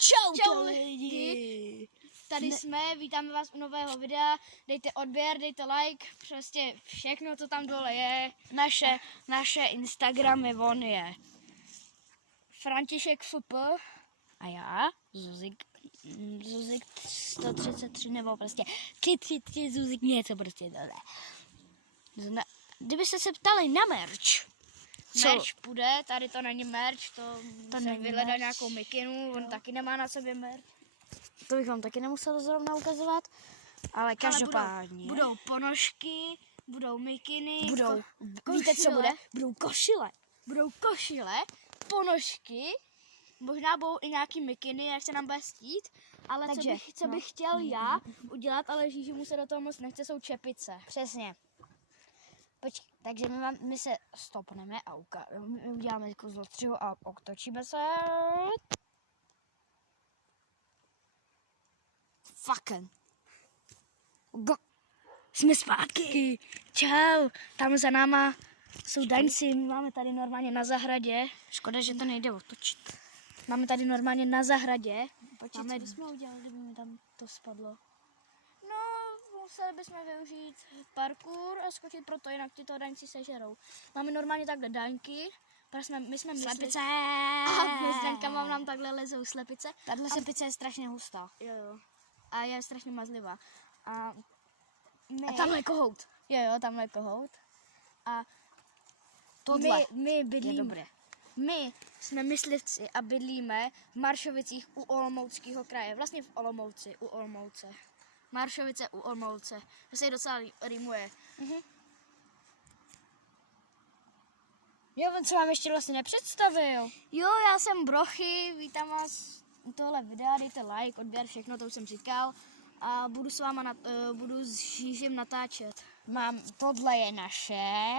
Čau lidi! Tady jsme, vítáme vás u nového videa, dejte odběr, dejte like, prostě všechno, co tam dole je. Naše Instagramy je František FP a já, Zuzik 133 nebo prostě 333 Zuzik něco prostě tohle. Kdybyste se ptali na merch, merch půjde, tady to není merch, to jsem vyhledal nějakou mikinu, on taky nemá na sobě merch. To bych vám taky nemusel zrovna ukazovat, ale každopádně. Budou ponožky, budou mikiny, víte co bude? Budou košile. Budou košile, ponožky, možná budou i nějaký mikiny, jak se nám bude stít, ale takže, co bych chtěl já udělat, ale Žíži mu se do toho moc nechce, jsou čepice. Přesně. Takže my se stopneme a my uděláme zostřihu a otočíme se. Fucking. Jsme zpátky. Čau, tam za náma jsou daňci, my máme tady normálně na zahradě. Škoda, že to nejde otočit. Máme tady normálně na zahradě. Co bychom udělali, kdyby mi tam to spadlo? No, museli bychom využít parkour a skočit pro to, jinak ti to daňci sežerou. Máme normálně takhle daňky, my jsme slepice. A my s daňkama nám takhle lezou slepice. Tahle slepice je strašně hustá. Jo. A je strašně mazlivá. A tamhle je kohout. Jo, tamhle je kohout. A tohle my bydlíme. Je dobré. My jsme myslivci a bydlíme v Maršovicích u Olomouckého kraje. Vlastně v Olomouci, u Olomouce. Maršovice u Olomouce. To se docela rýmuje. Jo, on se vám ještě vlastně nepředstavil. Jo, já jsem Brochy, vítám vás u tohle videa, dejte like, odběr, všechno, to už jsem říkal. A budu s váma, budu s Žížem natáčet. Tohle je naše.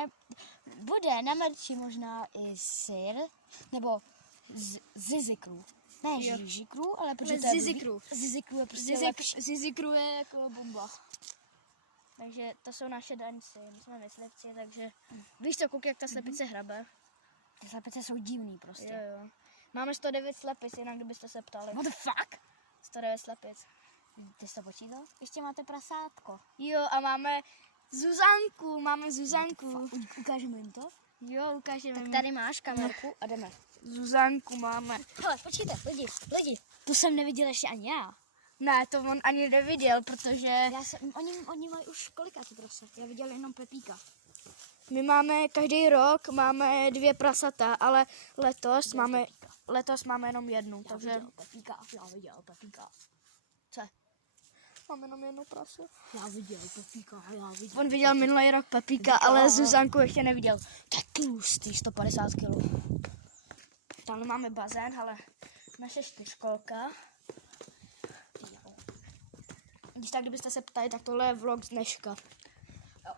Bude na merči možná i syr, nebo zizikru. Ne Žížikru, ale protože to je Zizikru. Zizikru je prostě lepší. Zizikru je jako bomba. Takže to jsou naše daňci, my jsme myslivci, takže víš co, kouk, jak ta slepice hrabe. Ty slepice jsou divný prostě. Jo. Máme 109 slepic, jinak kdybyste se ptali. What the fuck? 109 slepic. Ty jsi to počítal? Ještě máte prasátko. Jo, a máme Zuzanku. Ukážeme jim to? Jo, ukážeme. Tak tady máš kamerku a jdeme. Zuzanku máme. Hele, počkejte, lidi. To jsem neviděl ještě ani já. Ne, to on ani neviděl, protože... Oni mají už kolikátý prase? Já viděl jenom Pepíka. My máme každý rok máme 2 prasata, ale letos máme jenom jednu. Já viděl Pepíka. Co? Máme jenom jednu prasu. Já viděl Pepíka. On viděl minulý rok Pepíka, ale Zuzanku ještě neviděl. To je tlustý, 150 kg. Tam máme bazén, ale naše 4školka. Když tak, kdybyste se ptali, tak tohle je vlog z dneška. Jo.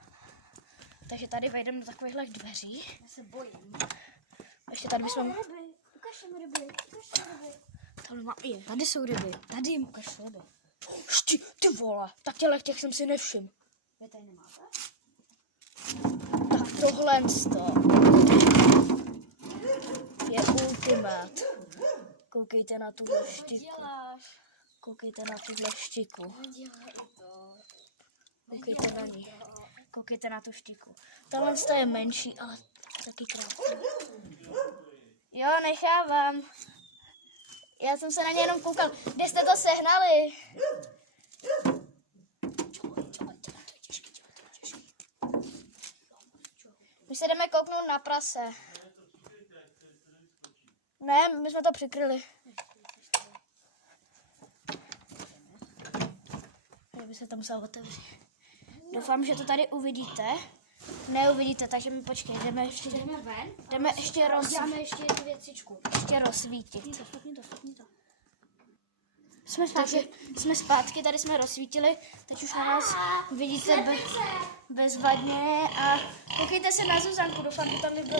Takže tady vejdeme do takovýchhle dveří. Já se bojím. Ještě tady bychom... Ukaž mi ryby. Tady jsou ryby. Tady jim ukaž ryby. Ty vole, tak těch jsem si nevšiml. Vy tady nemáte? Tak tohle je ultimát. Koukejte na tuhle štiku. Koukejte na tuhle štiku. Koukejte na ní. Koukejte na tu štiku. Tohle je menší, ale taky krásný. Jo, nechávám. Já jsem se na ně jenom koukal. Kde jste to sehnali? My se jdeme kouknout na prase. Ne, my jsme to přikryli. By se to muselo otevřít. Doufám, že to tady uvidíte. Neuvidíte, takže mi počkej, jdeme ještě ještě jednu věcičku. Ještě rozsvítit. Stopni to. Jsme zpátky, tady jsme rozsvítili. Teď už na nás vidíte bezvadně a koukejte se na Zuzanku, doufám, že tam nebude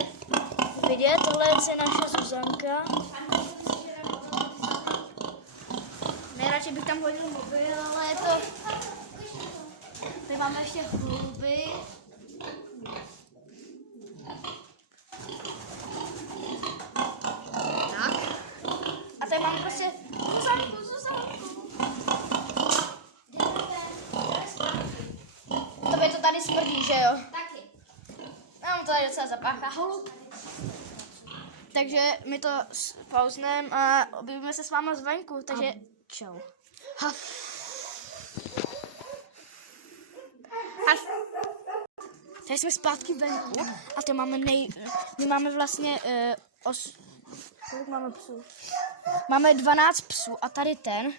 vidět. Tohle je naše Zuzanka. Nejradši bych tam hodil mobil, ale je to... Tady máme ještě hlouby. Tak. A tady máme prostě Zuzanku. Bacha holub. Takže my to pauzneme a objevíme se s váma zvenku, takže čau. Haf. Haf. Tady jsme zpátky venku a to máme my máme vlastně kolik máme psů? Máme 12 psů a tady ten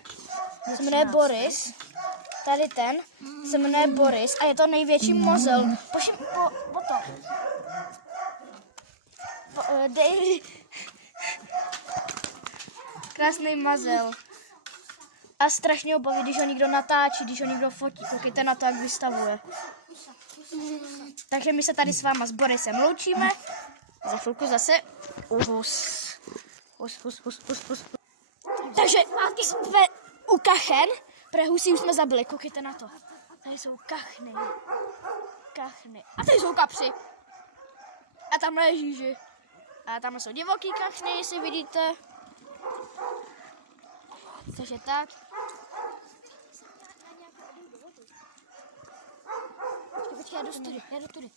se jmenuje Boris. Tady ten se jmenuje Boris a je to největší mozel. Po to. Daily. Krásný mazel. A strašně ho baví, když ho někdo natáčí, když ho někdo fotí. Koukejte na to, jak vystavuje. Takže my se tady s váma s Borisem loučíme. Za chvilku zase hus. Takže jsme u kachen. Pre husí už jsme zabili, koukejte na to. Tady jsou kachny. A tady jsou kapři. A tamhle je žíži. A tam jsou divoký kachny, jestli vidíte. Takže tak. Počkej, já jdu tudy.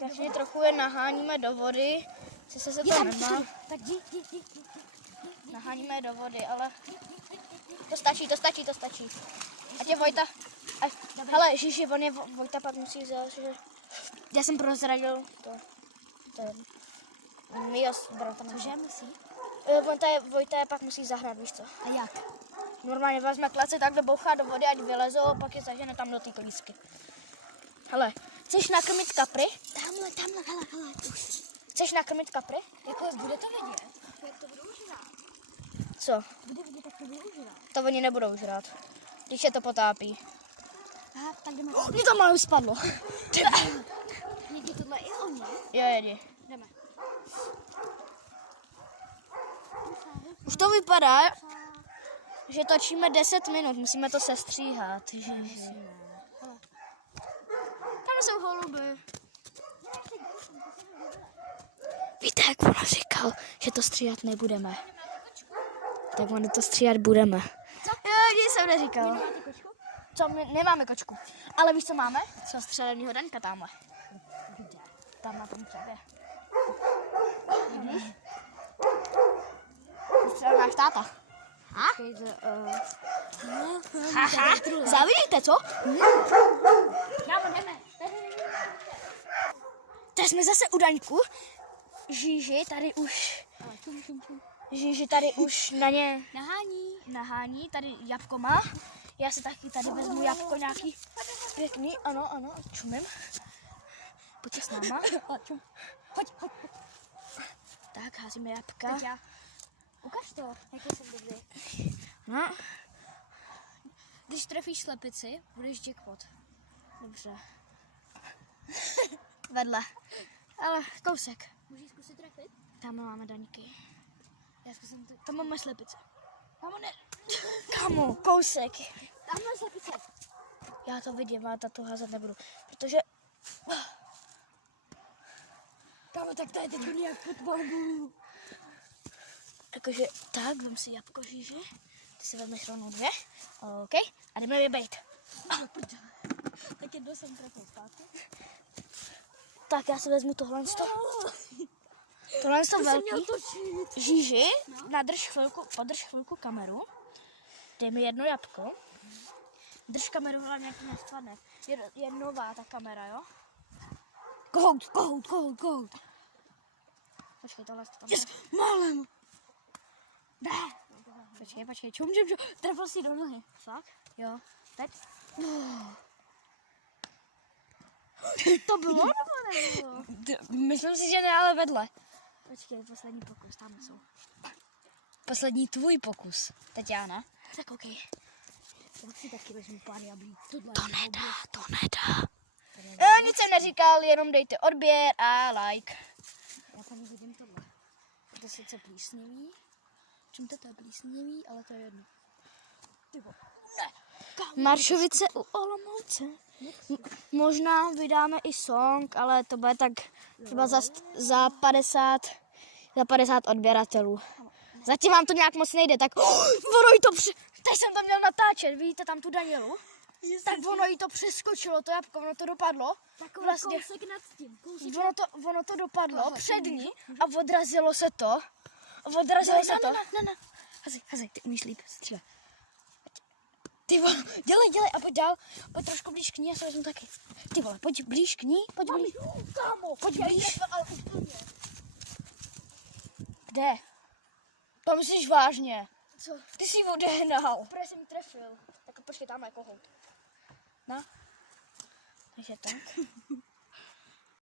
Kachny trochu je naháníme do vody. Sice se to nemá. Tak jdi. Naháníme je do vody, ale to stačí. Ať je Vojta. Hele, Žiži, Vojta pak musí vzít, že... Já jsem prozradil to je mýho bratra. Cože musí? Vojta je pak musí zahrát, víš co? A jak? Normálně vezme klece takhle bouchá do vody, ať vylezou, pak je zažene tam do té klísky. Hele, chceš nakrmit kapry? Tamhle, hele, už. Chceš nakrmit kapry? Jako bude to vidět, jak to budou žrát. Co? Bude vidět, jak to budou žrát. To oni nebudou žrát, když se to potápí. Aha, tak jdeme. Mě to malou spadlo. Někdy tohle i o mě. Jo, jedi. Jdeme. Už to vypadá, že točíme 10 minut, musíme to sestříhat. Tam jsou holuby. Víte, jak ona říkal, že to stříhat nebudeme. Tak ono to stříhat budeme. Jo, nic jsem neříkal. Co, my nemáme kočku. Ale víš, co máme? Co střelenýho Daňka tamhle. Kde? Tam na tom dřevě. Vidíš? Střelil náš táta. Haha, závidíte, co? Jdeme. Teď jsme zase u Daňku. Žíži tady už na ně nahání, tady jabko má. Já si taky tady vezmu jabko nějaký pěkný, ano, čumím. Pojďte s náma. Pojď. Tak, házíme jabka. Teď já. Ukaž to, jaký jsem dobrý. No, Když trefíš slepici, budeš jackpot. dobře. Vedle. Ale kousek. Můžeš zkusit trefit? Tam máme Daňky. Já zkusím to. Tam máme slepice. Kámo, ne. Kamu, kousek. Tam máš slepice. Já to vidím, ale to házet nebudu. Protože... Kámo, tak to je teď nějak fotbalu. Jakože tak, vem si jabko, Žíži. Ty si vezmeš rovnou 2. OK. A jdeme vybejt. Tak jednou jsem trefil zpátky. Tak já si vezmu tohle. Tohle je velký. Žíži, podrž chvilku kameru. Dej mi jedno jabko. Drž kameru, hlavně jak nespadne. Je nová ta kamera, jo? Kohout. Počkej, tohle to tam. Yes, málem. Ne. Počkej, čum. Trefil si do nohy. Fakt? Jo. Teď? To bylo nebo nebylo? Myslím si, že ne, ale vedle. Počkej, poslední pokus, tam jsou. Poslední tvůj pokus. Tatiana. Tak OK. Tak si taky vezmu pár jablí. To nedá. Nic jsem neříkal, jenom dejte odběr a like. Já tam vidím tohle. To je sice plísnivý. Čím to je plísnivý, ale to je jedno. Maršovice u Olomouce. Možná vydáme i song, ale to bude tak třeba za 50 odběratelů. Zatím vám to nějak moc nejde, tak Voroj to teď jsem to měl natáčet, vidíte tam tu Danielu? Tak ono jí to přeskočilo, to jabko, ono to dopadlo. Takový Vlastně kousek nad tím. Kousek ono to dopadlo Aha, před ní a odrazilo se to. Odrazilo se to. Ne. Hazej, ty umíš líp, stříle. Ty vole, dělej a pojď dál. Pojď trošku blíž k ní, já se vezmu taky. Ty vole, pojď blíž k ní, pojď blíž. Kámo, Pojď blíž. ale úplně. Kde? To myslíš vážně? Co? Ty jsi ji odehnal. Úplně jsem ji trefil. Tak počkej, tamhle kohout. No. Takže tak.